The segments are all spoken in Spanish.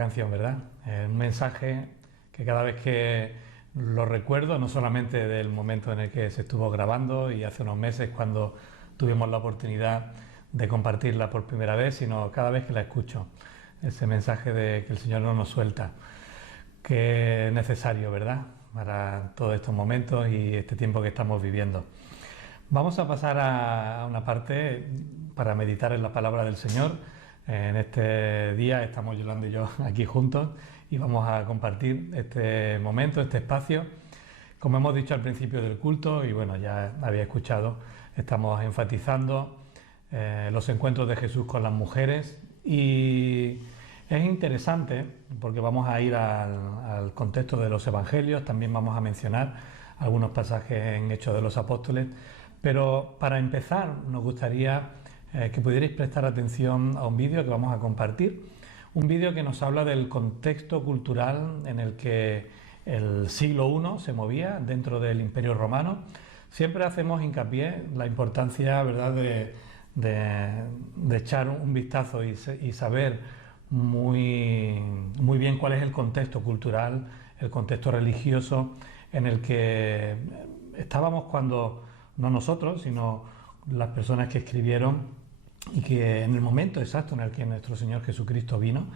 Canción, ¿verdad? Un mensaje que cada vez que lo recuerdo, no solamente del momento en el que se estuvo grabando y hace unos meses cuando tuvimos la oportunidad de compartirla por primera vez, sino cada vez que la escucho. Ese mensaje de que el Señor no nos suelta, que es necesario, ¿verdad? Para todos estos momentos y este tiempo que estamos viviendo. Vamos a pasar a una parte para meditar en la palabra del Señor. En este día estamos Yolanda y yo aquí juntos y vamos a compartir este momento, este espacio. Como hemos dicho al principio del culto, y bueno, ya había escuchado, estamos enfatizando los encuentros de Jesús con las mujeres y es interesante porque vamos a ir al contexto de los evangelios, también vamos a mencionar algunos pasajes en Hechos de los Apóstoles, pero para empezar nos gustaría que pudierais prestar atención a un vídeo que vamos a compartir, un vídeo que nos habla del contexto cultural en el que el siglo I se movía dentro del Imperio Romano. Siempre hacemos hincapié en la importancia, ¿verdad?, de echar un vistazo y saber muy bien cuál es el contexto cultural, el contexto religioso en el que estábamos cuando, no nosotros, sino las personas que escribieron, y que en el momento exacto en el que nuestro Señor Jesucristo vino,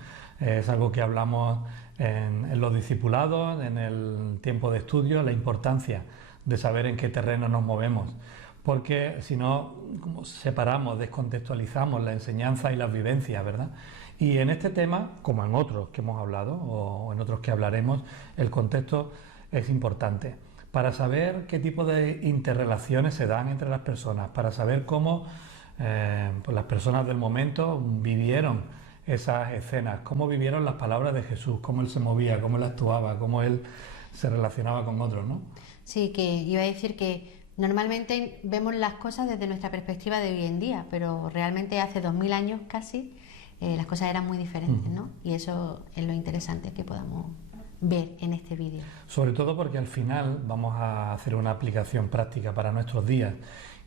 es algo que hablamos en los discipulados, en el tiempo de estudio, la importancia de saber en qué terreno nos movemos, porque si no, como separamos, descontextualizamos la enseñanza y las vivencias, ¿verdad? Y en este tema, como en otros que hemos hablado o en otros que hablaremos, el contexto es importante para saber qué tipo de interrelaciones se dan entre las personas, para saber cómo pues las personas del momento vivieron esas escenas, cómo vivieron las palabras de Jesús, cómo Él se movía, cómo Él actuaba, cómo Él se relacionaba con otros, ¿no? Sí, que iba a decir que normalmente vemos las cosas desde nuestra perspectiva de hoy en día, pero realmente hace 2000 años casi las cosas eran muy diferentes, ¿no? Y eso es lo interesante que podamos ver en este vídeo. Sobre todo porque al final vamos a hacer una aplicación práctica para nuestros días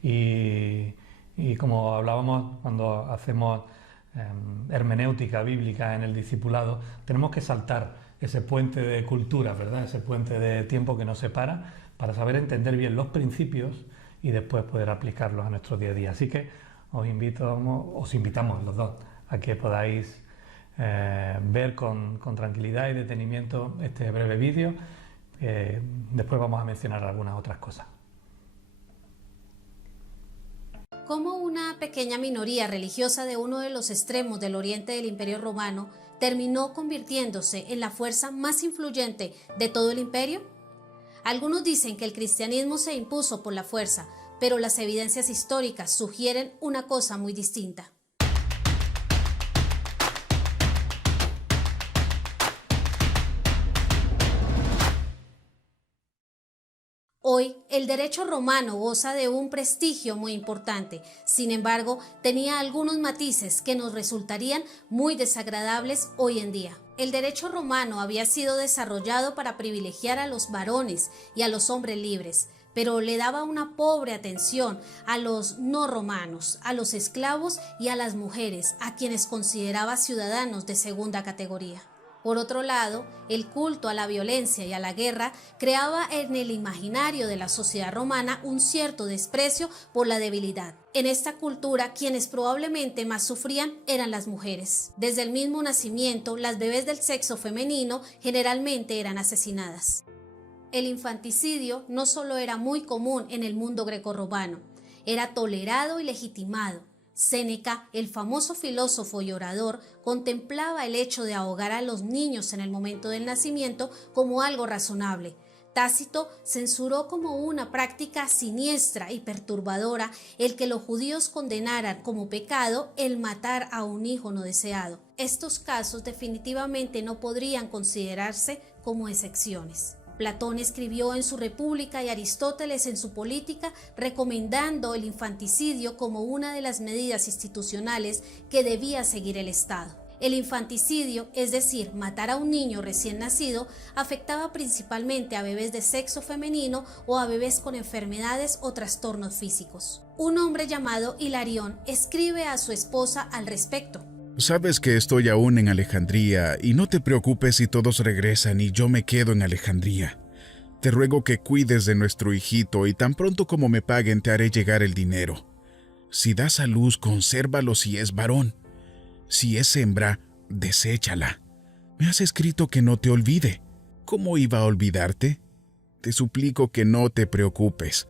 y como hablábamos cuando hacemos hermenéutica bíblica en el discipulado, tenemos que saltar ese puente de cultura, ¿verdad? Ese puente de tiempo que nos separa para saber entender bien los principios y después poder aplicarlos a nuestro día a día. Así que os invitamos los dos a que podáis ver con tranquilidad y detenimiento este breve vídeo. Después vamos a mencionar algunas otras cosas. Cómo una pequeña minoría religiosa de uno de los extremos del oriente del Imperio Romano terminó convirtiéndose en la fuerza más influyente de todo el imperio. Algunos dicen que el cristianismo se impuso por la fuerza, pero las evidencias históricas sugieren una cosa muy distinta. Hoy, el derecho romano goza de un prestigio muy importante, sin embargo, tenía algunos matices que nos resultarían muy desagradables hoy en día. El derecho romano había sido desarrollado para privilegiar a los varones y a los hombres libres, pero le daba una pobre atención a los no romanos, a los esclavos y a las mujeres, a quienes consideraba ciudadanos de segunda categoría. Por otro lado, el culto a la violencia y a la guerra creaba en el imaginario de la sociedad romana un cierto desprecio por la debilidad. En esta cultura, quienes probablemente más sufrían eran las mujeres. Desde el mismo nacimiento, las bebés del sexo femenino generalmente eran asesinadas. El infanticidio no solo era muy común en el mundo grecorromano, era tolerado y legitimado. Séneca, el famoso filósofo y orador, contemplaba el hecho de ahogar a los niños en el momento del nacimiento como algo razonable. Tácito censuró como una práctica siniestra y perturbadora el que los judíos condenaran como pecado el matar a un hijo no deseado. Estos casos definitivamente no podrían considerarse como excepciones. Platón escribió en su República y Aristóteles en su Política recomendando el infanticidio como una de las medidas institucionales que debía seguir el Estado. El infanticidio, es decir, matar a un niño recién nacido, afectaba principalmente a bebés de sexo femenino o a bebés con enfermedades o trastornos físicos. Un hombre llamado Hilarión escribe a su esposa al respecto. Sabes que estoy aún en Alejandría y no te preocupes si todos regresan y yo me quedo en Alejandría. Te ruego que cuides de nuestro hijito y tan pronto como me paguen te haré llegar el dinero. Si das a luz, consérvalo si es varón. Si es hembra, deséchala. Me has escrito que no te olvide. ¿Cómo iba a olvidarte? Te suplico que no te preocupes.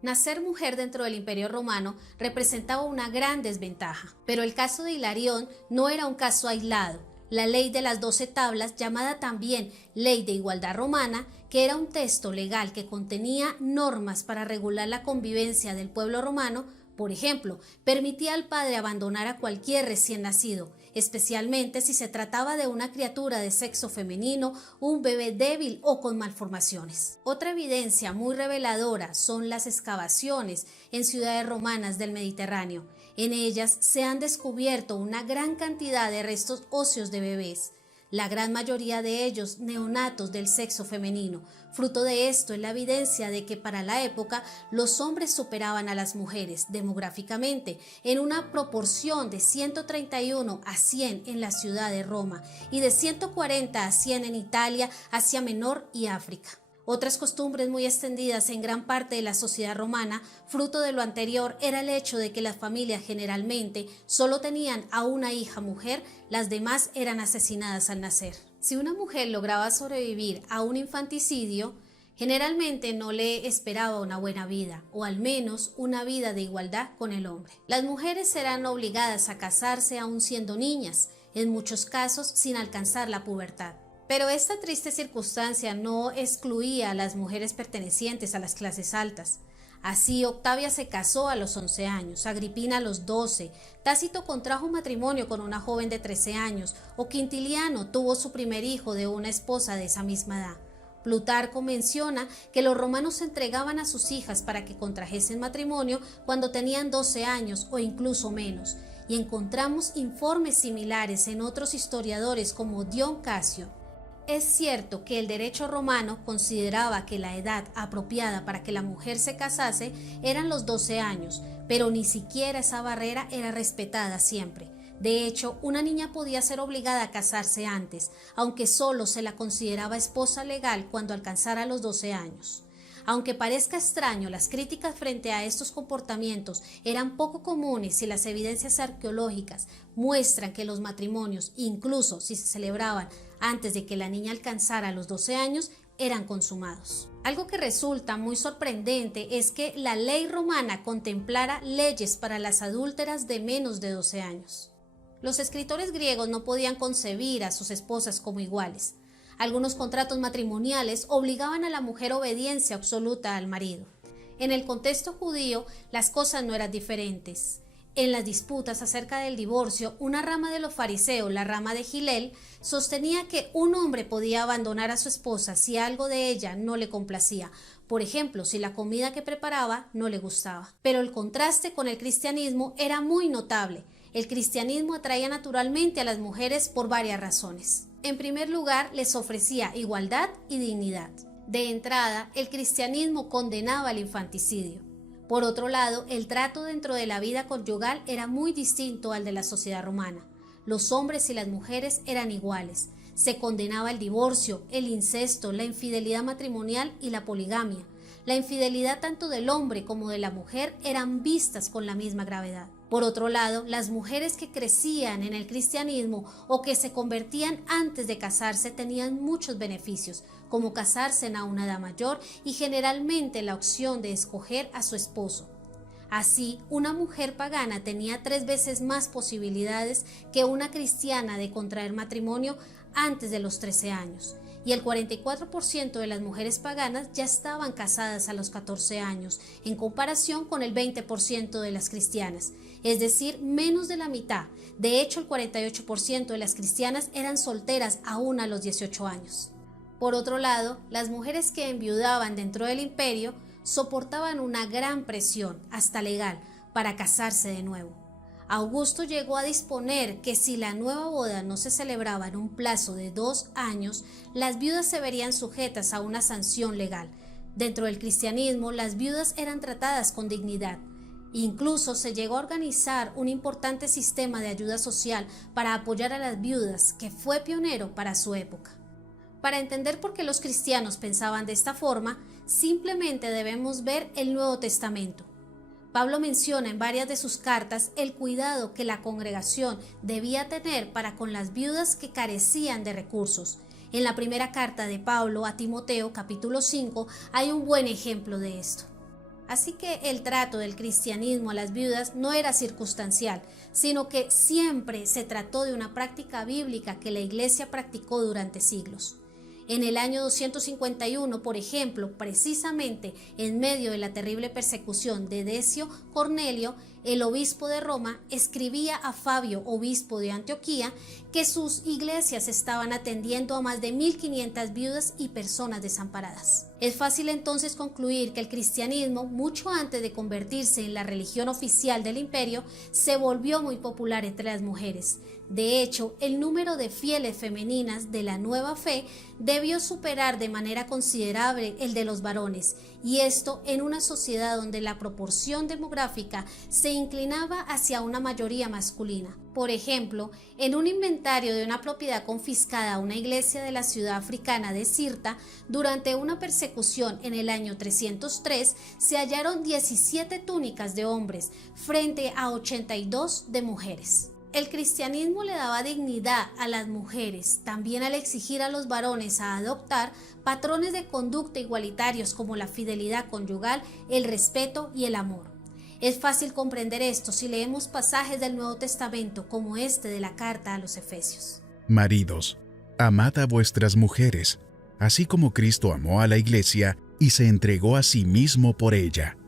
Nacer mujer dentro del Imperio Romano representaba una gran desventaja, pero el caso de Hilarión no era un caso aislado. La ley de las 12 tablas, llamada también Ley de Igualdad Romana, que era un texto legal que contenía normas para regular la convivencia del pueblo romano, por ejemplo, permitía al padre abandonar a cualquier recién nacido, especialmente si se trataba de una criatura de sexo femenino, un bebé débil o con malformaciones. Otra evidencia muy reveladora son las excavaciones en ciudades romanas del Mediterráneo. En ellas se han descubierto una gran cantidad de restos óseos de bebés, la gran mayoría de ellos neonatos del sexo femenino. Fruto de esto es la evidencia de que para la época los hombres superaban a las mujeres demográficamente en una proporción de 131 a 100 en la ciudad de Roma y de 140 a 100 en Italia, Asia Menor y África. Otras costumbres muy extendidas en gran parte de la sociedad romana, fruto de lo anterior, era el hecho de que las familias generalmente solo tenían a una hija mujer, las demás eran asesinadas al nacer. Si una mujer lograba sobrevivir a un infanticidio, generalmente no le esperaba una buena vida, o al menos una vida de igualdad con el hombre. Las mujeres eran obligadas a casarse aún siendo niñas, en muchos casos sin alcanzar la pubertad. Pero esta triste circunstancia no excluía a las mujeres pertenecientes a las clases altas. Así, Octavia se casó a los 11 años, Agripina a los 12, Tácito contrajo matrimonio con una joven de 13 años, o Quintiliano tuvo su primer hijo de una esposa de esa misma edad. Plutarco menciona que los romanos entregaban a sus hijas para que contrajesen matrimonio cuando tenían 12 años o incluso menos, y encontramos informes similares en otros historiadores como Dion Casio. Es cierto que el derecho romano consideraba que la edad apropiada para que la mujer se casase eran los 12 años, pero ni siquiera esa barrera era respetada siempre. De hecho, una niña podía ser obligada a casarse antes, aunque solo se la consideraba esposa legal cuando alcanzara los 12 años. Aunque parezca extraño, las críticas frente a estos comportamientos eran poco comunes y las evidencias arqueológicas muestran que los matrimonios, incluso si se celebraban antes de que la niña alcanzara los 12 años, eran consumados. Algo que resulta muy sorprendente es que la ley romana contemplara leyes para las adúlteras de menos de 12 años. Los escritores griegos no podían concebir a sus esposas como iguales. Algunos contratos matrimoniales obligaban a la mujer obediencia absoluta al marido. En el contexto judío, las cosas no eran diferentes. En las disputas acerca del divorcio, una rama de los fariseos, la rama de Gilel, sostenía que un hombre podía abandonar a su esposa si algo de ella no le complacía, por ejemplo, si la comida que preparaba no le gustaba. Pero el contraste con el cristianismo era muy notable. El cristianismo atraía naturalmente a las mujeres por varias razones. En primer lugar, les ofrecía igualdad y dignidad. De entrada, el cristianismo condenaba el infanticidio. Por otro lado, el trato dentro de la vida conyugal era muy distinto al de la sociedad romana. Los hombres y las mujeres eran iguales. Se condenaba el divorcio, el incesto, la infidelidad matrimonial y la poligamia. La infidelidad tanto del hombre como de la mujer eran vistas con la misma gravedad. Por otro lado, las mujeres que crecían en el cristianismo o que se convertían antes de casarse tenían muchos beneficios, como casarse a una edad mayor y generalmente la opción de escoger a su esposo. Así, una mujer pagana tenía 3 veces más posibilidades que una cristiana de contraer matrimonio antes de los 13 años. Y el 44% de las mujeres paganas ya estaban casadas a los 14 años, en comparación con el 20% de las cristianas, es decir, menos de la mitad. De hecho, el 48% de las cristianas eran solteras aún a los 18 años. Por otro lado, las mujeres que enviudaban dentro del imperio soportaban una gran presión, hasta legal, para casarse de nuevo. Augusto llegó a disponer que si la nueva boda no se celebraba en un plazo de 2 años, las viudas se verían sujetas a una sanción legal. Dentro del cristianismo, las viudas eran tratadas con dignidad. Incluso se llegó a organizar un importante sistema de ayuda social para apoyar a las viudas, que fue pionero para su época. Para entender por qué los cristianos pensaban de esta forma, simplemente debemos ver el Nuevo Testamento. Pablo menciona en varias de sus cartas el cuidado que la congregación debía tener para con las viudas que carecían de recursos. En la primera carta de Pablo a Timoteo, capítulo 5, hay un buen ejemplo de esto. Así que el trato del cristianismo a las viudas no era circunstancial, sino que siempre se trató de una práctica bíblica que la Iglesia practicó durante siglos. En el año 251, por ejemplo, precisamente en medio de la terrible persecución de Decio Cornelio, el obispo de Roma escribía a Fabio, obispo de Antioquía, que sus iglesias estaban atendiendo a más de 1500 viudas y personas desamparadas. Es fácil entonces concluir que el cristianismo, mucho antes de convertirse en la religión oficial del imperio, se volvió muy popular entre las mujeres. De hecho, el número de fieles femeninas de la nueva fe debió superar de manera considerable el de los varones, y esto en una sociedad donde la proporción demográfica se inclinaba hacia una mayoría masculina. Por ejemplo, en un inventario de una propiedad confiscada a una iglesia de la ciudad africana de Sirta, durante una persecución en el año 303, se hallaron 17 túnicas de hombres frente a 82 de mujeres. El cristianismo le daba dignidad a las mujeres, también al exigir a los varones a adoptar patrones de conducta igualitarios como la fidelidad conyugal, el respeto y el amor. Es fácil comprender esto si leemos pasajes del Nuevo Testamento como este de la carta a los Efesios. Maridos, amad a vuestras mujeres, así como Cristo amó a la Iglesia y se entregó a sí mismo por ella.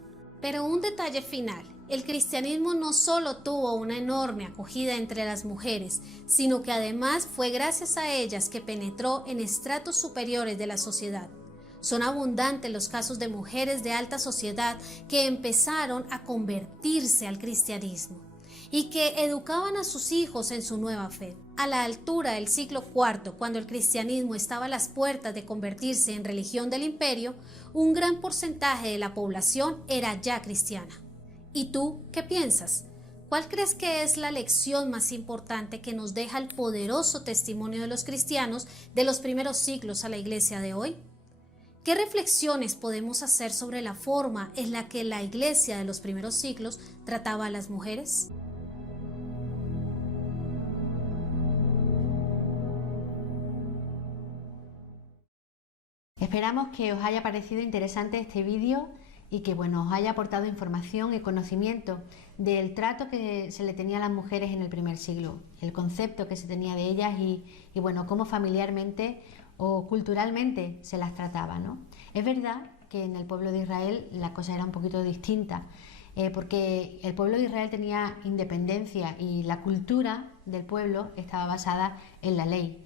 Pero un detalle final. El cristianismo no solo tuvo una enorme acogida entre las mujeres, sino que además fue gracias a ellas que penetró en estratos superiores de la sociedad. Son abundantes los casos de mujeres de alta sociedad que empezaron a convertirse al cristianismo y que educaban a sus hijos en su nueva fe. A la altura del siglo IV, cuando el cristianismo estaba a las puertas de convertirse en religión del imperio, un gran porcentaje de la población era ya cristiana. ¿Y tú qué piensas? ¿Cuál crees que es la lección más importante que nos deja el poderoso testimonio de los cristianos de los primeros siglos a la iglesia de hoy? ¿Qué reflexiones podemos hacer sobre la forma en la que la iglesia de los primeros siglos trataba a las mujeres? Esperamos que os haya parecido interesante este vídeo y que os haya aportado información y conocimiento del trato que se le tenía a las mujeres en el primer siglo, el concepto que se tenía de ellas y cómo familiarmente o culturalmente se las trataba, ¿no? Es verdad que en el pueblo de Israel la cosa era un poquito distinta, porque el pueblo de Israel tenía independencia y la cultura del pueblo estaba basada en la ley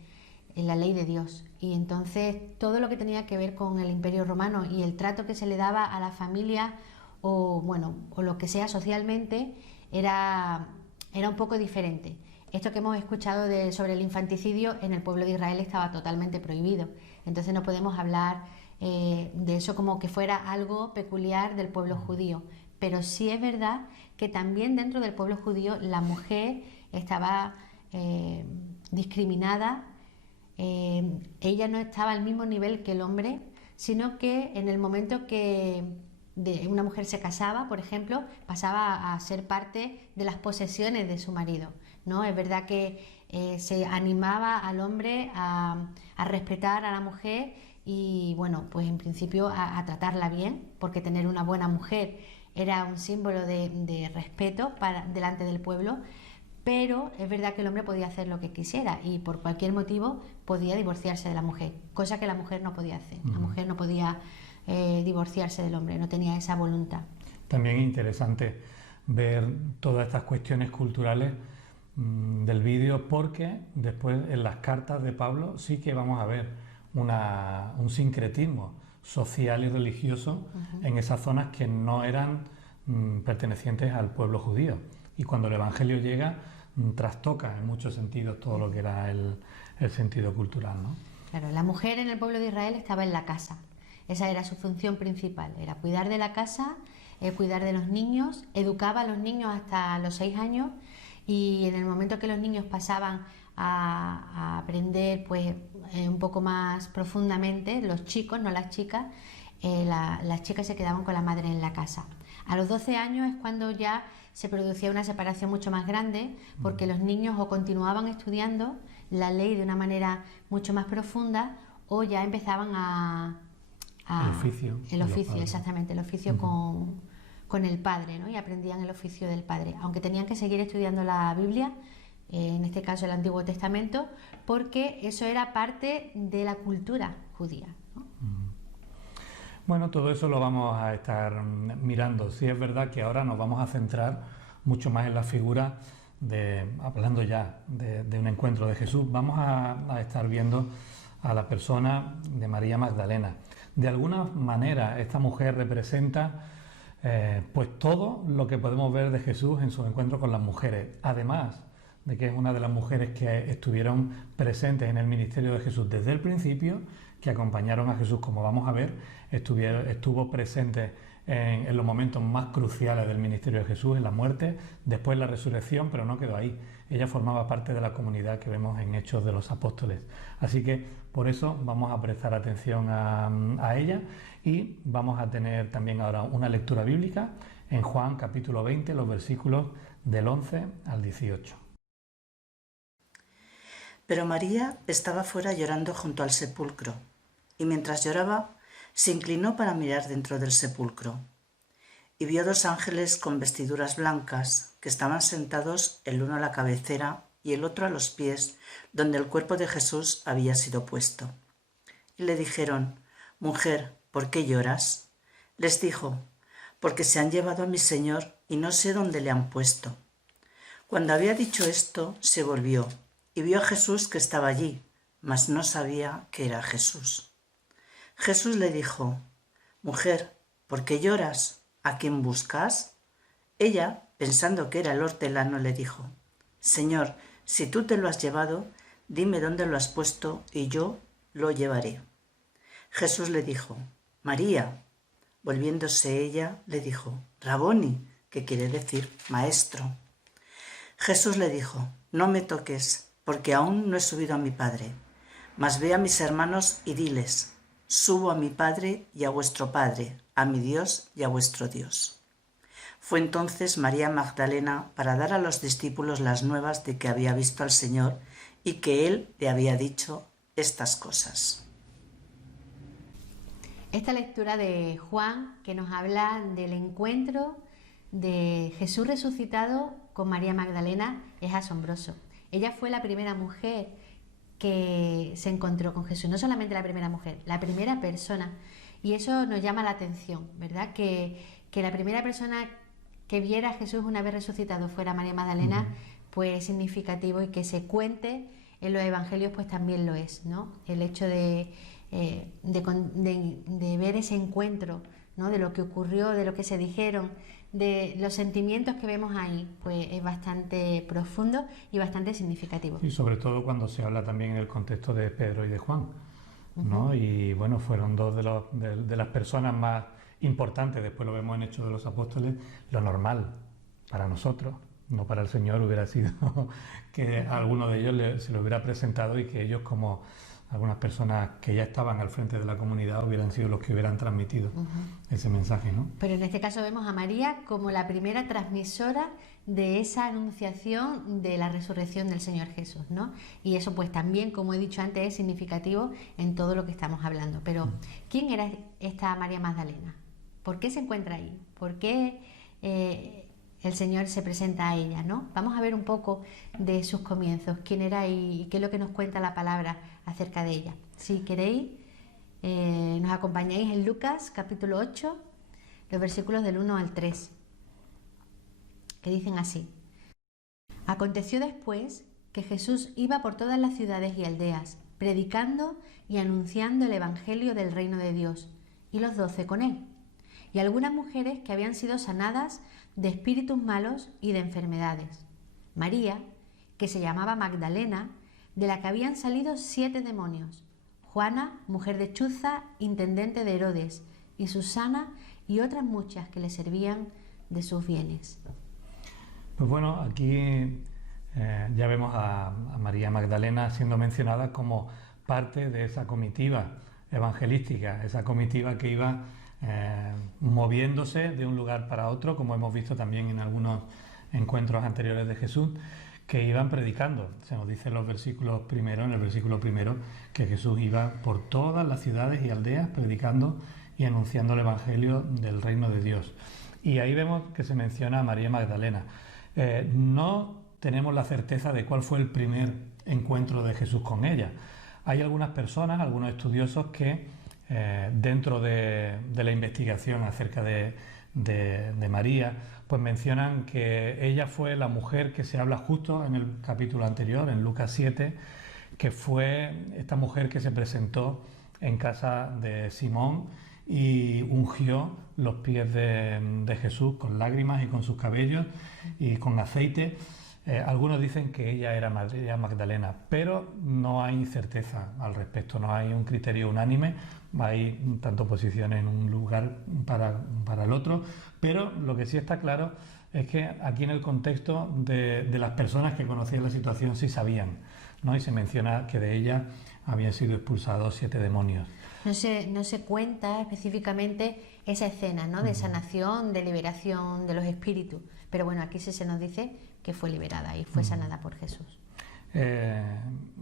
de Dios. Y entonces todo lo que tenía que ver con el Imperio Romano y el trato que se le daba a la familia o lo que sea socialmente era un poco diferente. Esto que hemos escuchado sobre el infanticidio en el pueblo de Israel estaba totalmente prohibido. Entonces no podemos hablar de eso como que fuera algo peculiar del pueblo judío. Pero sí es verdad que también dentro del pueblo judío la mujer estaba discriminada. Ella no estaba al mismo nivel que el hombre, sino que en el momento que una mujer se casaba, por ejemplo, pasaba a ser parte de las posesiones de su marido, ¿no? Es verdad que se animaba al hombre a respetar a la mujer y pues en principio a tratarla bien, porque tener una buena mujer era un símbolo de respeto delante del pueblo. Pero es verdad que el hombre podía hacer lo que quisiera y por cualquier motivo podía divorciarse de la mujer, cosa que la mujer no podía hacer. La mujer no podía divorciarse del hombre, no tenía esa voluntad. También es interesante ver todas estas cuestiones culturales del vídeo, porque después en las cartas de Pablo sí que vamos a ver un sincretismo social y religioso en esas zonas que no eran pertenecientes al pueblo judío. Y cuando el Evangelio llega, trastoca en muchos sentidos todo lo que era el sentido cultural, ¿no? Claro, la mujer en el pueblo de Israel estaba en la casa. Esa era su función principal, era cuidar de la casa, cuidar de los niños, educaba a los niños hasta los 6 años y en el momento que los niños pasaban a aprender pues un poco más profundamente, los chicos, no las chicas, las chicas se quedaban con la madre en la casa. A los 12 años es cuando ya se producía una separación mucho más grande, porque los niños o continuaban estudiando la ley de una manera mucho más profunda o ya empezaban el oficio, exactamente, el oficio con el padre, ¿no? Y aprendían el oficio del padre, aunque tenían que seguir estudiando la Biblia, en este caso el Antiguo Testamento, porque eso era parte de la cultura judía, ¿no? Bueno, todo eso lo vamos a estar mirando. Sí es verdad que ahora nos vamos a centrar mucho más en la figura hablando ya de un encuentro de Jesús, vamos a estar viendo a la persona de María Magdalena. De alguna manera esta mujer representa pues todo lo que podemos ver de Jesús en sus encuentros con las mujeres, además de que es una de las mujeres que estuvieron presentes en el ministerio de Jesús desde el principio, que acompañaron a Jesús, como vamos a ver, estuvo presente en los momentos más cruciales del ministerio de Jesús, en la muerte, después la resurrección, pero no quedó ahí. Ella formaba parte de la comunidad que vemos en Hechos de los Apóstoles. Así que por eso vamos a prestar atención a ella y vamos a tener también ahora una lectura bíblica en Juan capítulo 20, los versículos del 11 al 18. Pero María estaba fuera llorando junto al sepulcro, y mientras lloraba, se inclinó para mirar dentro del sepulcro, y vio 2 ángeles con vestiduras blancas, que estaban sentados el uno a la cabecera y el otro a los pies, donde el cuerpo de Jesús había sido puesto. Y le dijeron: «Mujer, ¿por qué lloras?». Les dijo: «Porque se han llevado a mi Señor y no sé dónde le han puesto». Cuando había dicho esto, se volvió y vio a Jesús que estaba allí, mas no sabía que era Jesús. Jesús le dijo: «Mujer, ¿por qué lloras? ¿A quién buscas?». Ella, pensando que era el hortelano, le dijo: «Señor, si tú te lo has llevado, dime dónde lo has puesto y yo lo llevaré». Jesús le dijo: «María». Volviéndose ella, le dijo: «Raboni», que quiere decir maestro. Jesús le dijo: «No me toques, porque aún no he subido a mi Padre, mas ve a mis hermanos y diles: subo a mi Padre y a vuestro Padre, a mi Dios y a vuestro Dios». Fue entonces María Magdalena para dar a los discípulos las nuevas de que había visto al Señor y que Él le había dicho estas cosas. Esta lectura de Juan, que nos habla del encuentro de Jesús resucitado con María Magdalena, es asombroso. Ella fue la primera mujer que se encontró con Jesús, no solamente la primera mujer, la primera persona. Y eso nos llama la atención, ¿verdad? Que la primera persona que viera a Jesús una vez resucitado fuera María Magdalena, pues es significativo, y que se cuente en los evangelios pues también lo es, ¿no? El hecho de ver ese encuentro, ¿no? De lo que ocurrió, de lo que se dijeron, de los sentimientos que vemos ahí, pues es bastante profundo y bastante significativo. Y sobre todo cuando se habla también en el contexto de Pedro y de Juan, ¿no? Y bueno, fueron dos de las personas más importantes. Después lo vemos en Hechos de los Apóstoles. Lo normal para nosotros, no para el Señor, hubiera sido que a alguno de ellos se lo hubiera presentado y que ellos, como algunas personas que ya estaban al frente de la comunidad, hubieran sido los que hubieran transmitido ese mensaje, ¿no? Pero en este caso vemos a María como la primera transmisora de esa anunciación de la resurrección del Señor Jesús, ¿no? Y eso pues también, como he dicho antes, es significativo en todo lo que estamos hablando. Pero ¿quién era esta María Magdalena? ¿Por qué se encuentra ahí? ¿Por qué el Señor se presenta a ella, ¿no? Vamos a ver un poco de sus comienzos, quién era y qué es lo que nos cuenta la palabra acerca de ella. Si queréis, nos acompañáis en Lucas capítulo 8, los versículos del 1 al 3, que dicen así: Aconteció después que Jesús iba por todas las ciudades y aldeas, predicando y anunciando el evangelio del reino de Dios, y los 12 con él, y algunas mujeres que habían sido sanadas de espíritus malos y de enfermedades. María, que se llamaba Magdalena, de la que habían salido 7 demonios. Juana, mujer de Chuza, intendente de Herodes, y Susana y otras muchas que le servían de sus bienes. Pues bueno, aquí ya vemos a María Magdalena siendo mencionada como parte de esa comitiva evangelística, esa comitiva que iba moviéndose de un lugar para otro, como hemos visto también en algunos encuentros anteriores de Jesús, que iban predicando. Se nos dice en el versículo primero, que Jesús iba por todas las ciudades y aldeas predicando y anunciando el Evangelio del reino de Dios. Y ahí vemos que se menciona a María Magdalena. No tenemos la certeza de cuál fue el primer encuentro de Jesús con ella. Hay algunas personas, algunos estudiosos que dentro de la investigación acerca de María, pues mencionan que ella fue la mujer que se habla justo en el capítulo anterior, en Lucas 7, que fue esta mujer que se presentó en casa de Simón y ungió los pies de Jesús con lágrimas y con sus cabellos y con aceite. Algunos dicen que ella era María Magdalena, pero no hay certeza al respecto, no hay un criterio unánime, hay tanto posiciones en un lugar para el otro, pero lo que sí está claro es que aquí en el contexto de las personas que conocían la situación sí sabían, ¿no? Y se menciona que de ella habían sido expulsados 7 demonios. No se cuenta específicamente esa escena, ¿no? De sanación, de liberación de los espíritus, pero bueno, aquí sí se nos dice que fue liberada y fue sanada por Jesús.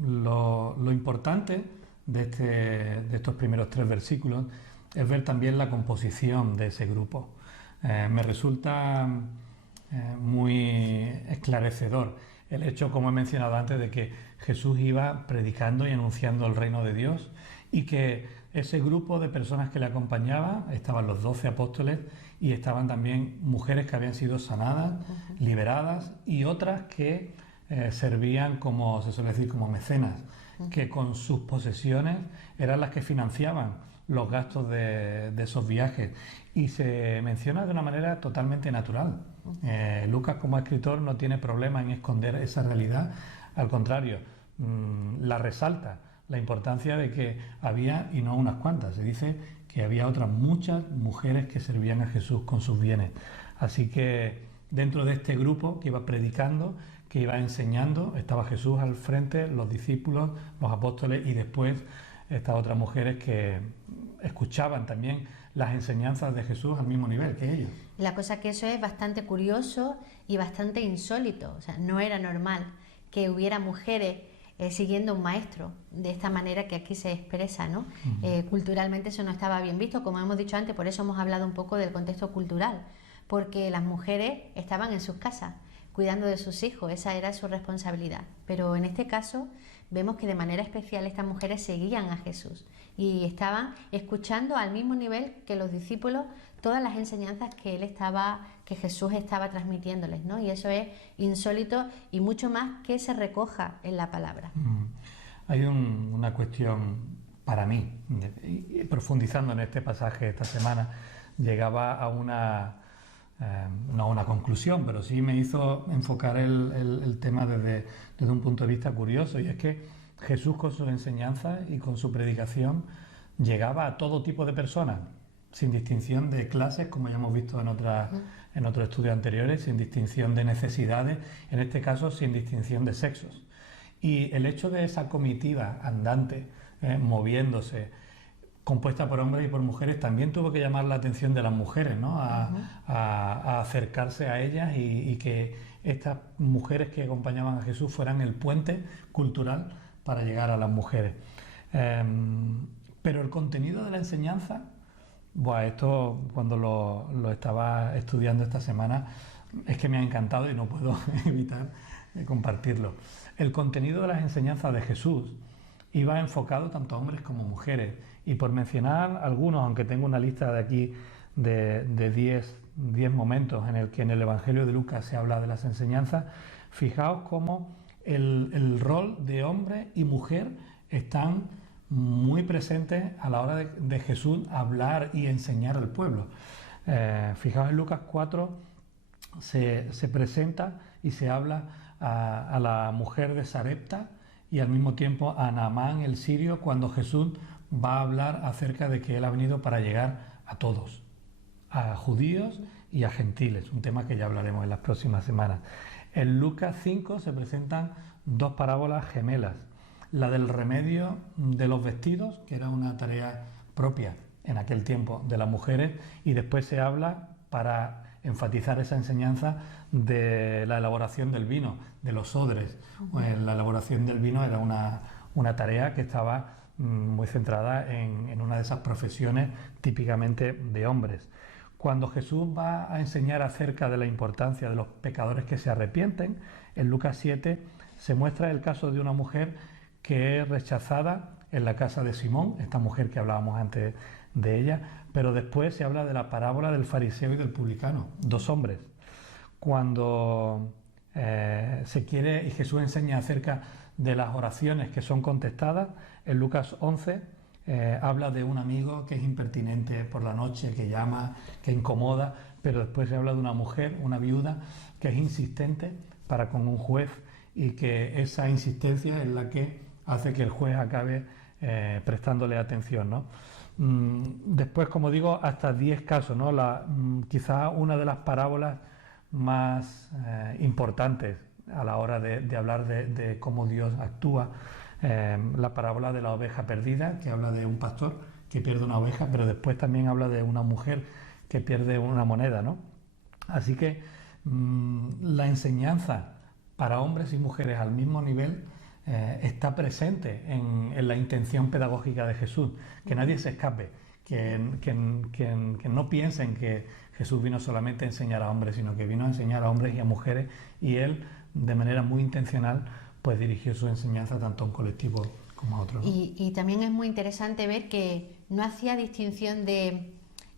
Lo importante de estos primeros 3 versículos es ver también la composición de ese grupo. Me resulta muy esclarecedor el hecho, como he mencionado antes, de que Jesús iba predicando y anunciando el reino de Dios y que ese grupo de personas que le acompañaba, estaban los 12 apóstoles y estaban también mujeres que habían sido sanadas, liberadas, y otras que servían, como se suele decir, como mecenas, que con sus posesiones eran las que financiaban los gastos de esos viajes. Y se menciona de una manera totalmente natural. Lucas, como escritor, no tiene problema en esconder esa realidad, al contrario, la resalta, la importancia de que había, y no unas cuantas, se dice que había otras muchas mujeres que servían a Jesús con sus bienes. Así que dentro de este grupo que iba predicando, que iba enseñando, estaba Jesús al frente, los discípulos, los apóstoles, y después estas otras mujeres que escuchaban también las enseñanzas de Jesús al mismo nivel que ellos. La cosa que eso es bastante curioso y bastante insólito. O sea, no era normal que hubiera mujeres siguiendo un maestro de esta manera que aquí se expresa, ¿no? Culturalmente eso no estaba bien visto, como hemos dicho antes, por eso hemos hablado un poco del contexto cultural, porque las mujeres estaban en sus casas cuidando de sus hijos, esa era su responsabilidad. Pero en este caso vemos que de manera especial estas mujeres seguían a Jesús y estaban escuchando al mismo nivel que los discípulos todas las enseñanzas que Jesús estaba transmitiéndoles, ¿no? Y eso es insólito y mucho más que se recoja en la palabra. Hay una cuestión para mí, profundizando en este pasaje esta semana, llegaba a no a una conclusión, pero sí me hizo enfocar el tema desde un punto de vista curioso, y es que Jesús con sus enseñanzas y con su predicación llegaba a todo tipo de personas, sin distinción de clases, como ya hemos visto en otros estudios anteriores, sin distinción de necesidades, en este caso sin distinción de sexos. Y el hecho de esa comitiva andante, moviéndose, compuesta por hombres y por mujeres, también tuvo que llamar la atención de las mujeres, ¿no? a acercarse a ellas y que estas mujeres que acompañaban a Jesús fueran el puente cultural para llegar a las mujeres. Pero el contenido de la enseñanza, esto cuando lo estaba estudiando esta semana, es que me ha encantado y no puedo evitar compartirlo. El contenido de las enseñanzas de Jesús iba enfocado tanto a hombres como mujeres. Y por mencionar algunos, aunque tengo una lista de aquí de 10 momentos en el que en el Evangelio de Lucas se habla de las enseñanzas, fijaos cómo el rol de hombre y mujer están muy presentes a la hora de Jesús hablar y enseñar al pueblo. Fijaos en Lucas 4, se presenta y se habla a la mujer de Sarepta y al mismo tiempo a Naamán el sirio, cuando Jesús va a hablar acerca de que él ha venido para llegar a todos a judíos y a gentiles, un tema que ya hablaremos en las próximas semanas. En Lucas 5 se presentan dos parábolas gemelas, la del remedio de los vestidos, que era una tarea propia en aquel tiempo de las mujeres, y después se habla, para enfatizar esa enseñanza, de la elaboración del vino, de los odres. La elaboración del vino era una tarea que estaba muy centrada en una de esas profesiones típicamente de hombres. Cuando Jesús va a enseñar acerca de la importancia de los pecadores que se arrepienten, en Lucas 7 se muestra el caso de una mujer que es rechazada en la casa de Simón, esta mujer que hablábamos antes de ella, pero después se habla de la parábola del fariseo y del publicano, dos hombres. Cuando se quiere, y Jesús enseña acerca de las oraciones que son contestadas, en Lucas 11 habla de un amigo que es impertinente por la noche, que llama, que incomoda, pero después se habla de una mujer, una viuda, que es insistente para con un juez, y que esa insistencia es la que hace que el juez acabe prestándole atención, ¿no? Después, como digo, hasta 10 casos, ¿no? Quizá una de las parábolas más importantes a la hora de hablar de cómo Dios actúa, la parábola de la oveja perdida, que habla de un pastor que pierde una oveja, pero después también habla de una mujer que pierde una moneda, ¿no? Así que la enseñanza para hombres y mujeres al mismo nivel está presente en la intención pedagógica de Jesús, que nadie se escape, que no piensen que Jesús vino solamente a enseñar a hombres, sino que vino a enseñar a hombres y a mujeres, y él, de manera muy intencional, pues dirigió su enseñanza tanto a un colectivo como a otro, ¿no? Y también es muy interesante ver que no hacía distinción de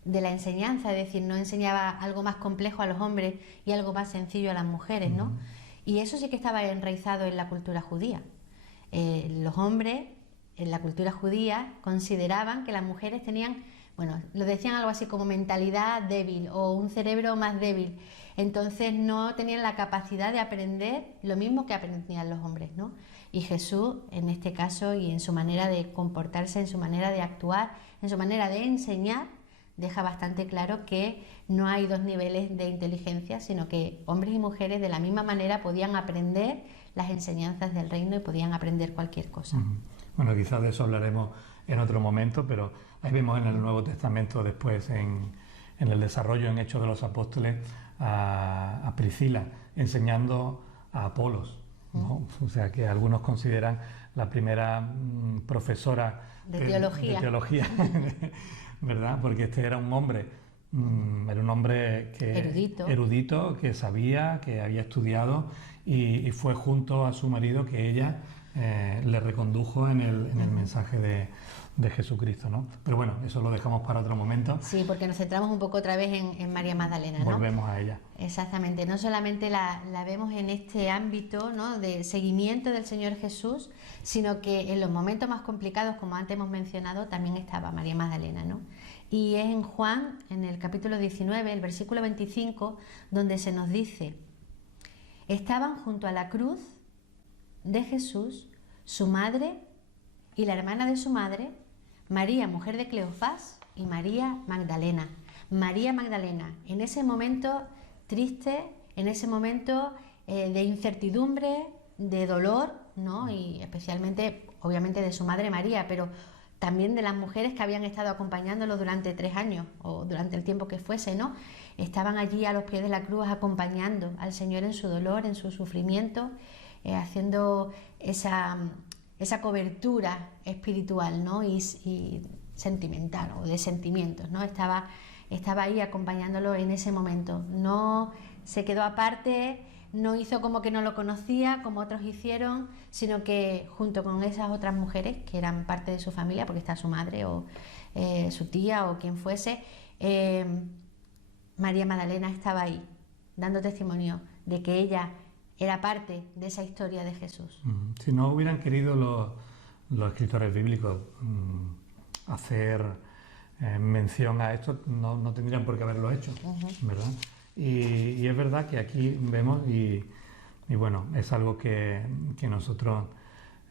la enseñanza, es decir, no enseñaba algo más complejo a los hombres y algo más sencillo a las mujeres, ¿no? Y eso sí que estaba enraizado en la cultura judía. Los hombres en la cultura judía consideraban que las mujeres tenían, bueno, lo decían algo así como mentalidad débil o un cerebro más débil, entonces no tenían la capacidad de aprender lo mismo que aprendían los hombres, ¿no? Y Jesús, en este caso, y en su manera de comportarse, en su manera de actuar, en su manera de enseñar, deja bastante claro que no hay dos niveles de inteligencia, sino que hombres y mujeres de la misma manera podían aprender las enseñanzas del reino y podían aprender cualquier cosa. Bueno, quizás de eso hablaremos en otro momento, pero ahí vemos en el Nuevo Testamento, después en el desarrollo en Hechos de los Apóstoles, a Priscila enseñando a Apolos, ¿no? O sea, que algunos consideran la primera profesora de teología. ¿Verdad? Porque este era un hombre, era un hombre erudito, que sabía, que había estudiado, y fue junto a su marido que ella le recondujo en el mensaje de Jesucristo, ¿no? Pero bueno, eso lo dejamos para otro momento. Sí, porque nos centramos un poco otra vez en María Magdalena, ¿no? Volvemos a ella. Exactamente, no solamente la vemos en este ámbito, ¿no?, de seguimiento del Señor Jesús, sino que en los momentos más complicados, como antes hemos mencionado, también estaba María Magdalena, ¿no? Y es en Juan, en el capítulo 19, el versículo 25, donde se nos dice: estaban junto a la cruz de Jesús su madre y la hermana de su madre, María, mujer de Cleofás, y María Magdalena. María Magdalena, en ese momento triste, en ese momento de incertidumbre, de dolor, ¿no? Y especialmente, obviamente, de su madre María, pero también de las mujeres que habían estado acompañándolo durante 3 años o durante el tiempo que fuese, ¿no? Estaban allí a los pies de la cruz acompañando al Señor en su dolor, en su sufrimiento, haciendo esa cobertura espiritual, ¿no? y sentimental, o de sentimientos, ¿no? Estaba ahí acompañándolo en ese momento. No se quedó aparte, no hizo como que no lo conocía, como otros hicieron, sino que junto con esas otras mujeres que eran parte de su familia, porque está su madre o su tía o quien fuese, María Magdalena estaba ahí, dando testimonio de que ella era parte de esa historia de Jesús. Si no hubieran querido los escritores bíblicos hacer mención a esto, no tendrían por qué haberlo hecho, ¿verdad? Y es verdad que aquí vemos, y bueno, es algo que nosotros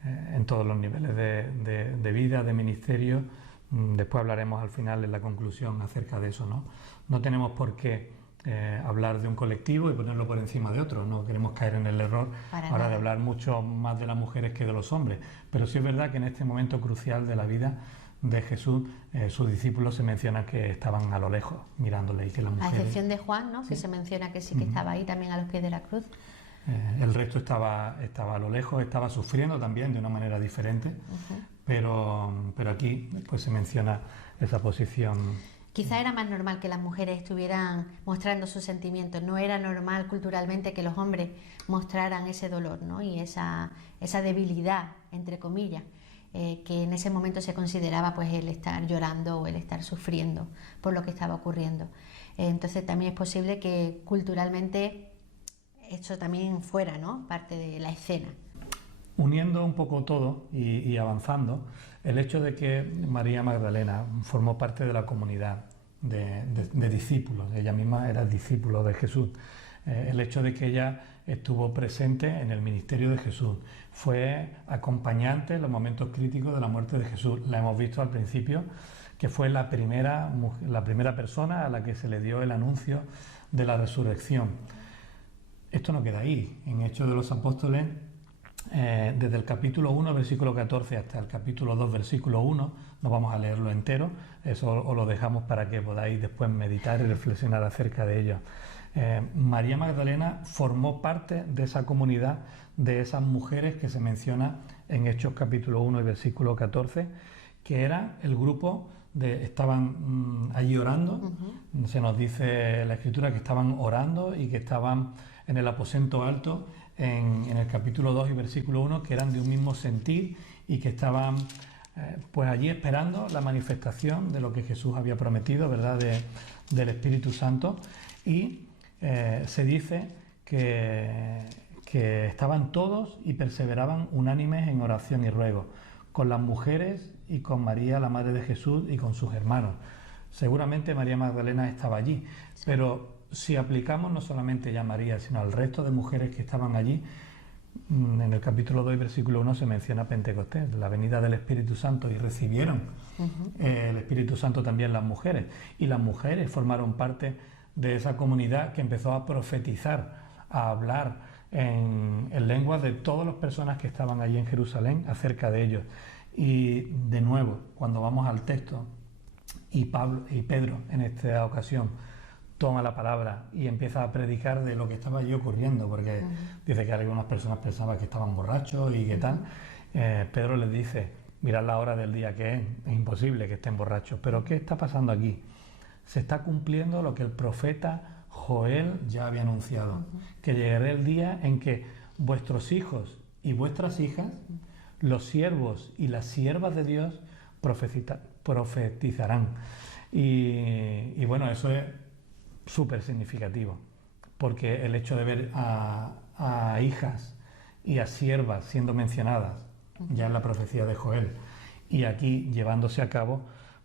en todos los niveles de vida, de ministerio, Después hablaremos al final en la conclusión acerca de eso, ¿no? No tenemos por qué hablar de un colectivo y ponerlo por encima de otro. No queremos caer en el error ahora de hablar mucho más de las mujeres que de los hombres. Pero sí es verdad que en este momento crucial de la vida de Jesús, sus discípulos se menciona que estaban a lo lejos mirándole y que las mujeres... A excepción de Juan, ¿no? Sí. Que se menciona que sí que estaba ahí también a los pies de la cruz. El resto estaba a lo lejos, estaba sufriendo también de una manera diferente, pero aquí pues se menciona esa posición. Quizá era más normal que las mujeres estuvieran mostrando sus sentimientos, no era normal culturalmente que los hombres mostraran ese dolor, ¿no? Y esa debilidad, entre comillas, que en ese momento se consideraba pues el estar llorando o el estar sufriendo por lo que estaba ocurriendo. Entonces también es posible que culturalmente esto también fuera, ¿no?, parte de la escena. Uniendo un poco todo y avanzando, el hecho de que María Magdalena formó parte de la comunidad de discípulos, ella misma era discípulo de Jesús, el hecho de que ella estuvo presente en el ministerio de Jesús, fue acompañante en los momentos críticos de la muerte de Jesús. La hemos visto al principio, que fue la primera persona a la que se le dio el anuncio de la resurrección. Esto no queda ahí. En Hechos de los Apóstoles, desde el capítulo 1, versículo 14, hasta el capítulo 2, versículo 1, no vamos a leerlo entero, eso os lo dejamos para que podáis después meditar y reflexionar acerca de ello. María Magdalena formó parte de esa comunidad, de esas mujeres que se menciona en Hechos capítulo 1 y versículo 14, que era el grupo estaban allí orando. Se nos dice en la Escritura que estaban orando y que estaban en el aposento alto en el capítulo 2 y versículo 1, que eran de un mismo sentir y que estaban pues allí esperando la manifestación de lo que Jesús había prometido, ¿verdad?, del Espíritu Santo. Y se dice que estaban todos y perseveraban unánimes en oración y ruego, con las mujeres y con María, la Madre de Jesús, y con sus hermanos. Seguramente María Magdalena estaba allí, sí. Pero si aplicamos no solamente ya a María, sino al resto de mujeres que estaban allí, en el capítulo 2, versículo 1 se menciona Pentecostés, la venida del Espíritu Santo, y recibieron el Espíritu Santo también las mujeres. Y las mujeres formaron parte de esa comunidad que empezó a profetizar, a hablar en lenguas de todas las personas que estaban allí en Jerusalén acerca de ellos. Y de nuevo, cuando vamos al texto, y Pedro en esta ocasión toma la palabra y empieza a predicar de lo que estaba allí ocurriendo, porque dice que algunas personas pensaban que estaban borrachos y que tal. Pedro les dice, mirad la hora del día que es imposible que estén borrachos, pero ¿qué está pasando aquí? Se está cumpliendo lo que el profeta Joel ya había anunciado, que llegará el día en que vuestros hijos y vuestras hijas, los siervos y las siervas de Dios profetizarán. Y bueno, eso es súper significativo, porque el hecho de ver a hijas y a siervas siendo mencionadas ya en la profecía de Joel y aquí llevándose a cabo,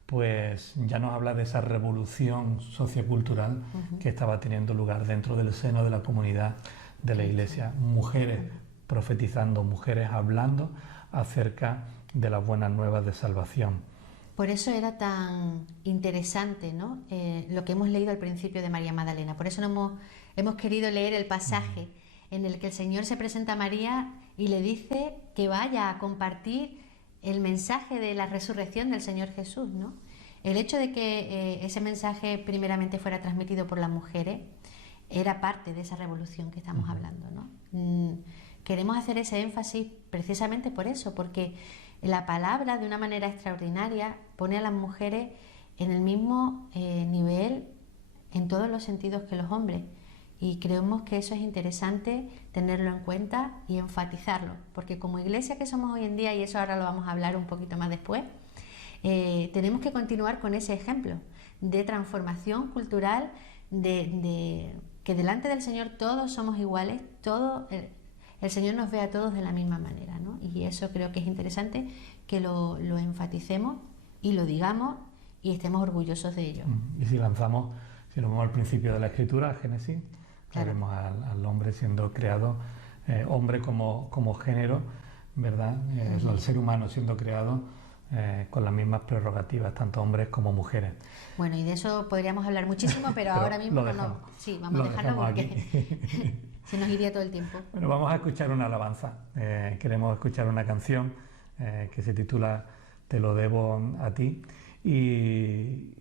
pues ya nos habla de esa revolución sociocultural que estaba teniendo lugar dentro del seno de la comunidad de la Iglesia. Mujeres profetizando, mujeres hablando acerca de las buenas nuevas de salvación. Por eso era tan interesante, ¿no?, lo que hemos leído al principio de María Magdalena. Por eso hemos querido leer el pasaje en el que el Señor se presenta a María y le dice que vaya a compartir el mensaje de la resurrección del Señor Jesús, ¿no? El hecho de que ese mensaje primeramente fuera transmitido por las mujeres era parte de esa revolución que estamos hablando, ¿no? Queremos hacer ese énfasis precisamente por eso, porque la palabra, de una manera extraordinaria, pone a las mujeres en el mismo nivel en todos los sentidos que los hombres. Y creemos que eso es interesante tenerlo en cuenta y enfatizarlo, porque como iglesia que somos hoy en día, y eso ahora lo vamos a hablar un poquito más después, tenemos que continuar con ese ejemplo de transformación cultural, de que delante del Señor todos somos iguales, el Señor nos ve a todos de la misma manera, ¿no? Y eso creo que es interesante que lo enfaticemos y lo digamos y estemos orgullosos de ello. Y si lo vamos al principio de la Escritura, Génesis, claro, vemos al hombre siendo creado, hombre como género, ¿verdad? Al ser humano siendo creado con las mismas prerrogativas, tanto hombres como mujeres. Bueno, y de eso podríamos hablar muchísimo, pero ahora mismo no. Sí, vamos a dejarlo porque se nos iría todo el tiempo. Bueno, vamos a escuchar una alabanza. Queremos escuchar una canción que se titula Te lo debo a ti, y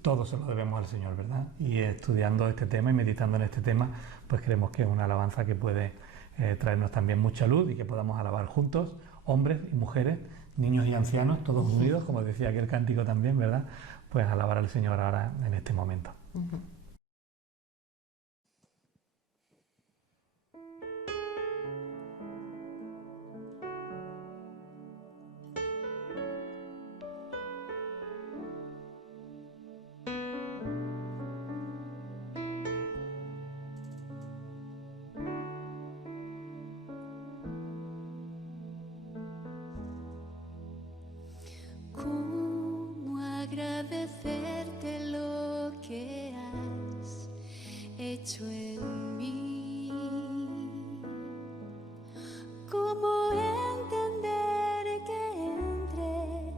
todo se lo debemos al Señor, ¿verdad? Y estudiando este tema y meditando en este tema, pues creemos que es una alabanza que puede traernos también mucha luz y que podamos alabar juntos, hombres y mujeres, niños y ancianos, todos unidos, como decía aquel cántico también, ¿verdad? Pues alabar al Señor ahora en este momento. ¿Cómo agradecerte lo que has hecho en mí? ¿Cómo entender que entre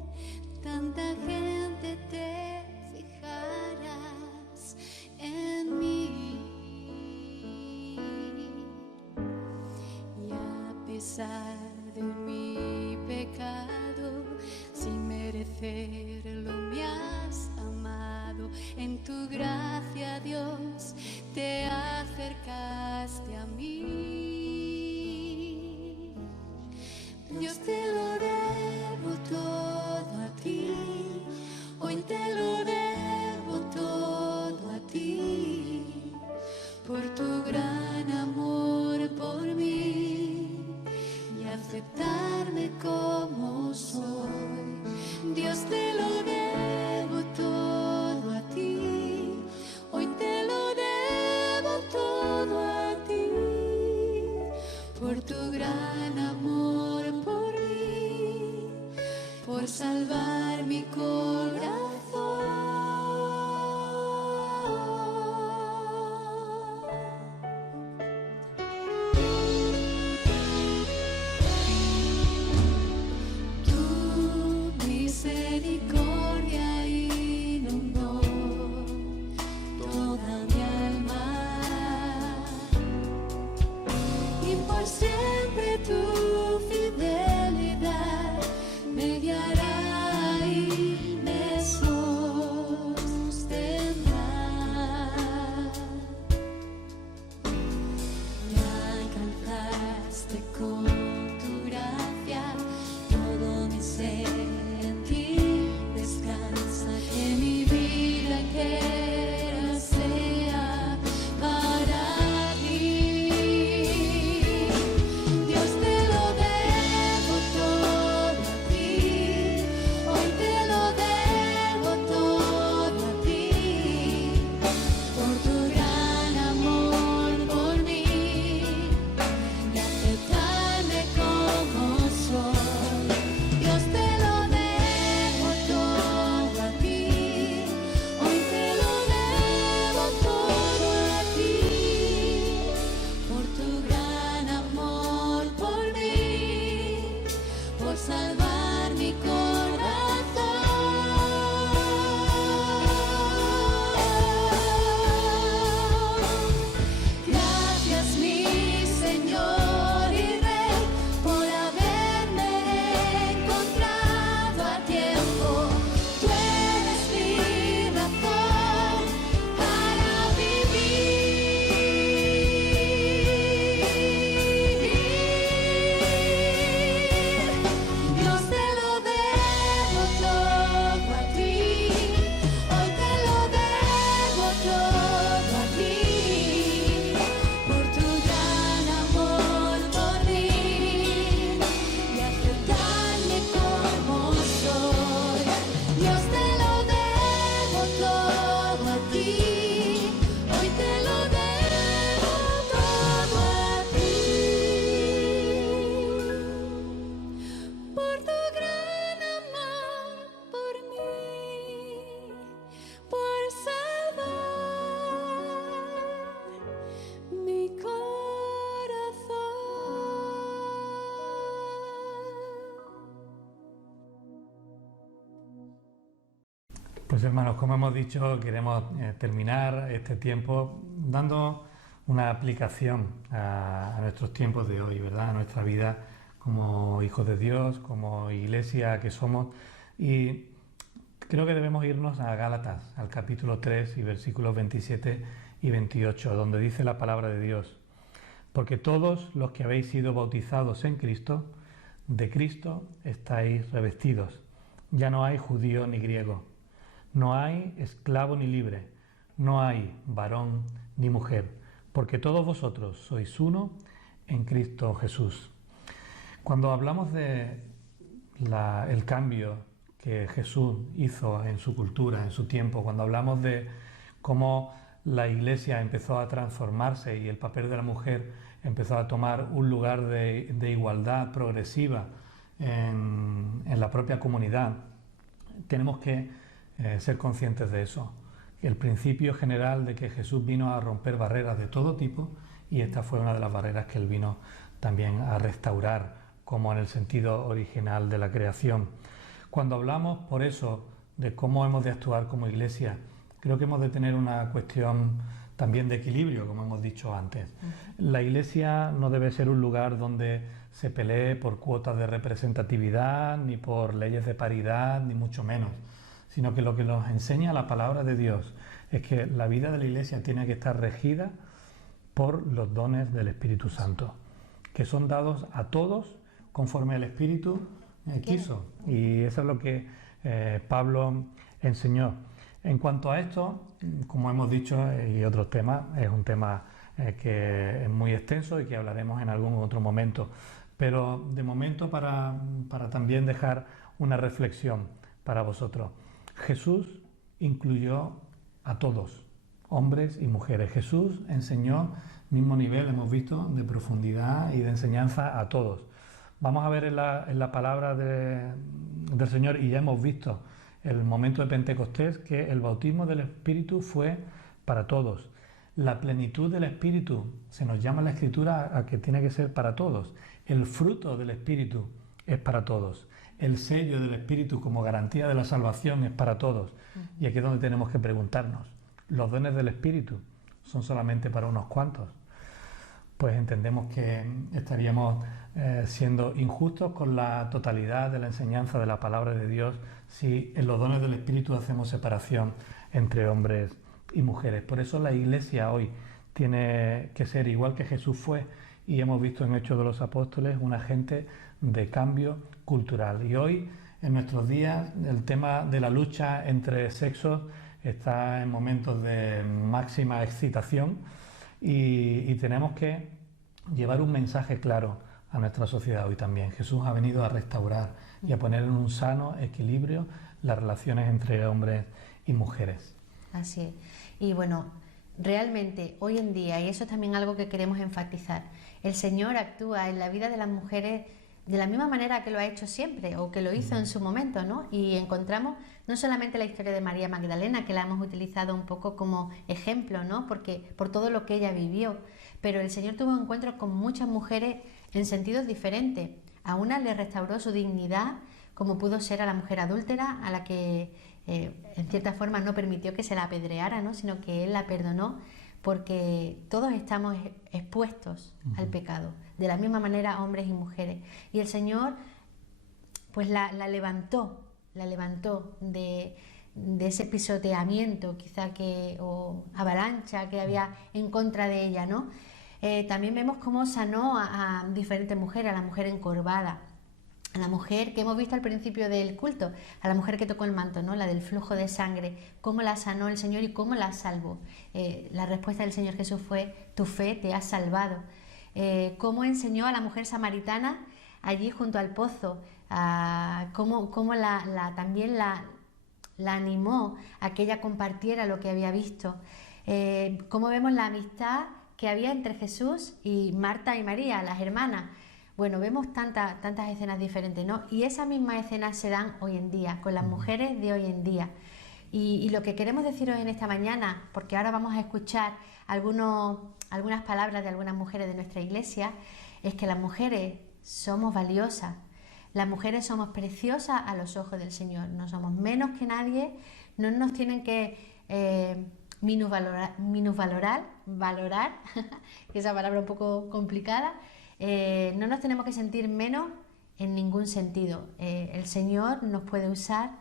tanta gente te fijarás en mí? Y a pesar de mi pecado, sin merecerlo me has amado. En tu gracia, Dios, te acercaste a mí. Dios, te lo debo todo a ti. Hoy te lo debo todo a ti. Por tu gran amor por mí y aceptarme como soy. Dios, te lo debo todo a ti. Hoy te lo debo todo a ti. Por tu gran amor por mí, por salvar mi corazón. Misericordia inundó toda mi alma, y por siempre tu fidelidad me guiará y me sostenerá. Pues hermanos, como hemos dicho, queremos terminar este tiempo dando una aplicación a nuestros tiempos de hoy, ¿verdad? A nuestra vida como hijos de Dios, como iglesia que somos. Y creo que debemos irnos a Gálatas, al capítulo 3 y versículos 27 y 28, donde dice la palabra de Dios: porque todos los que habéis sido bautizados en Cristo, de Cristo estáis revestidos. Ya no hay judío ni griego, no hay esclavo ni libre, no hay varón ni mujer, porque todos vosotros sois uno en Cristo Jesús. Cuando hablamos de el cambio que Jesús hizo en su cultura, en su tiempo, cuando hablamos de cómo la Iglesia empezó a transformarse y el papel de la mujer empezó a tomar un lugar de igualdad progresiva en la propia comunidad, tenemos que ser conscientes de eso. El principio general de que Jesús vino a romper barreras de todo tipo, y esta fue una de las barreras que Él vino también a restaurar, como en el sentido original de la creación. Cuando hablamos, por eso, de cómo hemos de actuar como Iglesia, creo que hemos de tener una cuestión también de equilibrio, como hemos dicho antes. La Iglesia no debe ser un lugar donde se pelee por cuotas de representatividad, ni por leyes de paridad, ni mucho menos, sino que lo que nos enseña la palabra de Dios es que la vida de la Iglesia tiene que estar regida por los dones del Espíritu Santo, que son dados a todos conforme el Espíritu quiso. Y eso es lo que Pablo enseñó. En cuanto a esto, como hemos dicho, y otros temas, es un tema que es muy extenso y que hablaremos en algún otro momento. Pero de momento, para también dejar una reflexión para vosotros. Jesús incluyó a todos, hombres y mujeres. Jesús enseñó, mismo nivel, hemos visto, de profundidad y de enseñanza a todos. Vamos a ver en la palabra del Señor, y ya hemos visto el momento de Pentecostés, que el bautismo del Espíritu fue para todos. La plenitud del Espíritu, se nos llama en la Escritura a que tiene que ser para todos. El fruto del Espíritu es para todos. El sello del Espíritu como garantía de la salvación es para todos. Y aquí es donde tenemos que preguntarnos, ¿los dones del Espíritu son solamente para unos cuantos? Pues entendemos que estaríamos siendo injustos con la totalidad de la enseñanza de la palabra de Dios si en los dones del Espíritu hacemos separación entre hombres y mujeres. Por eso la Iglesia hoy tiene que ser, igual que Jesús fue, y hemos visto en Hechos de los Apóstoles, un agente de cambio cultural. Y hoy, en nuestros días, el tema de la lucha entre sexos está en momentos de máxima excitación, y tenemos que llevar un mensaje claro a nuestra sociedad hoy también. Jesús ha venido a restaurar y a poner en un sano equilibrio las relaciones entre hombres y mujeres. Así es. Y bueno, realmente hoy en día, y eso es también algo que queremos enfatizar, el Señor actúa en la vida de las mujeres de la misma manera que lo ha hecho siempre o que lo hizo en su momento, ¿no? Y encontramos no solamente la historia de María Magdalena, que la hemos utilizado un poco como ejemplo, ¿no? Porque por todo lo que ella vivió, pero el Señor tuvo encuentros con muchas mujeres en sentidos diferentes. A una le restauró su dignidad, como pudo ser a la mujer adúltera, a la que en cierta forma no permitió que se la apedreara, ¿no? Sino que Él la perdonó, porque todos estamos expuestos al pecado, de la misma manera hombres y mujeres. Y el Señor pues la levantó de ese pisoteamiento quizá o avalancha que había en contra de ella, ¿no? También vemos cómo sanó a diferentes mujeres, a la mujer encorvada, a la mujer que hemos visto al principio del culto, a la mujer que tocó el manto, ¿no? La del flujo de sangre, cómo la sanó el Señor y cómo la salvó. La respuesta del Señor Jesús fue: tu fe te ha salvado. Cómo enseñó a la mujer samaritana allí junto al pozo, cómo también la animó a que ella compartiera lo que había visto. Cómo vemos la amistad que había entre Jesús y Marta y María, las hermanas. Bueno, vemos tantas escenas diferentes, ¿no? Y esas mismas escenas se dan hoy en día, con las mujeres de hoy en día. Y lo que queremos deciros en esta mañana, porque ahora vamos a escuchar algunas palabras de algunas mujeres de nuestra iglesia, es que las mujeres somos valiosas. Las mujeres somos preciosas a los ojos del Señor, no somos menos que nadie, no nos tienen que minusvalorar, que esa palabra un poco complicada, no nos tenemos que sentir menos en ningún sentido. El Señor nos puede usar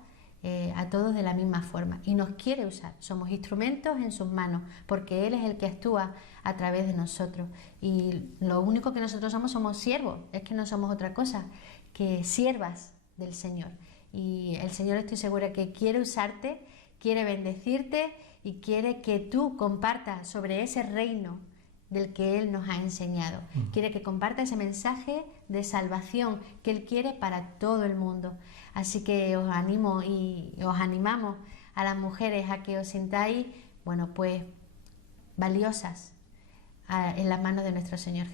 a todos de la misma forma y nos quiere usar. Somos instrumentos en sus manos porque Él es el que actúa a través de nosotros y lo único que nosotros somos siervos, es que no somos otra cosa que siervas del Señor. Y el Señor, estoy segura que quiere usarte, quiere bendecirte y quiere que tú compartas sobre ese reino del que Él nos ha enseñado. Quiere que comparta ese mensaje de salvación que Él quiere para todo el mundo. Así que os animo y os animamos a las mujeres a que os sintáis, bueno, pues valiosas en las manos de nuestro Señor.